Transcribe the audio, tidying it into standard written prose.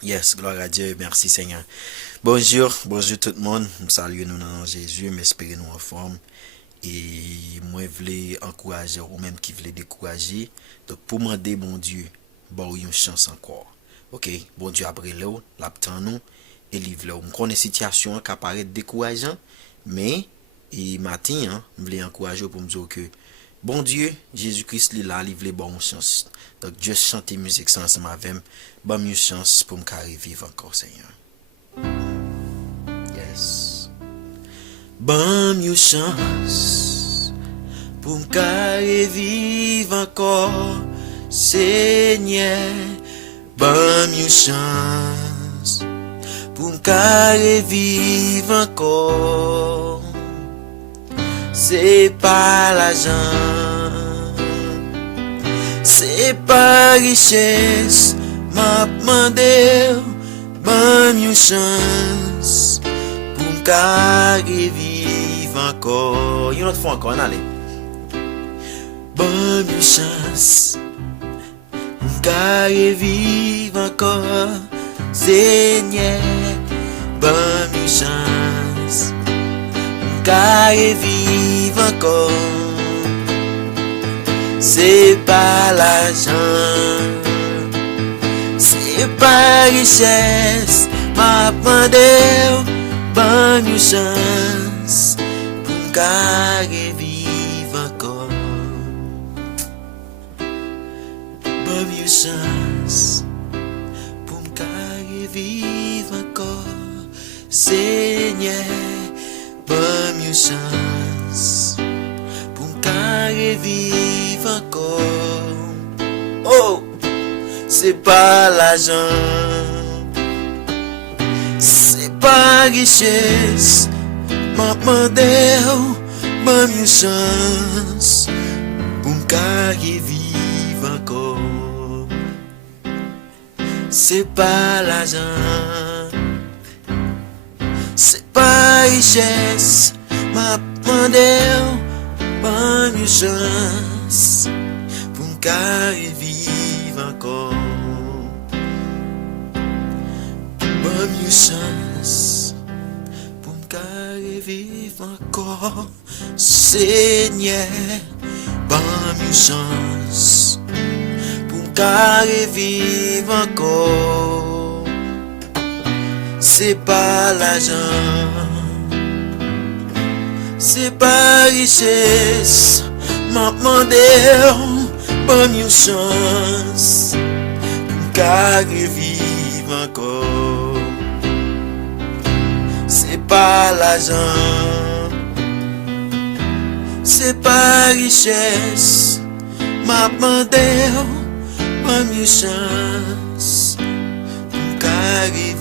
Yes, gloire à Dieu, merci Seigneur. Bonjour tout le monde. Nous saluons nous dans Jésus, m'espérons nous en forme. Et moi, je voulais encourager, ou même qui voulait décourager. Donc, pour demander, bon Dieu, bon, une chance encore. Ok, bon Dieu, après l'eau, l'abtend nous, et livre l'eau. Je connais une situation qui paraît décourageante, mais, et matin, je voulais encourager pour me dire que, bon Dieu, Jésus-Christ, il a livré bonne chance. Donc, Dieu chante musique sans ensemble avec moi. Bonne chance pour me carrer vivre encore, Seigneur. Yes. Bonne chance pour me carrer vivre encore, Seigneur. Bonne chance pour me carrer vivre encore. C'est pas l'argent, c'est pas richesse, m'a demandé bonne chance pour me carrer vivre encore. Une autre fois encore, allez. Bonne chance pour me carrer vivre encore, Seigneur. Bonne chance carré vivre encore. C'est pas l'argent, c'est pas richesse, m'a demandé bonne chance pour carré vivre encore. Bonne chance pour carré vivre encore, Seigneur. Bonne chance pour carré vivre encore. Oh, c'est pas l'argent, c'est pas richesse, m'a demandé bonne chance pour carré vivre encore. C'est pas l'argent, c'est pas richesse, m'a demandé bonne chance pour me carrer vivre encore. Bonne chance pour me carrer vivre encore, Seigneur. Bonne chance pour me carrer vivre encore. C'est pas l'argent, c'est pas richesse, m'a demandé bonne chance pour carré vivre encore. C'est pas l'argent, c'est pas richesse, m'a demandé bonne chance pour carré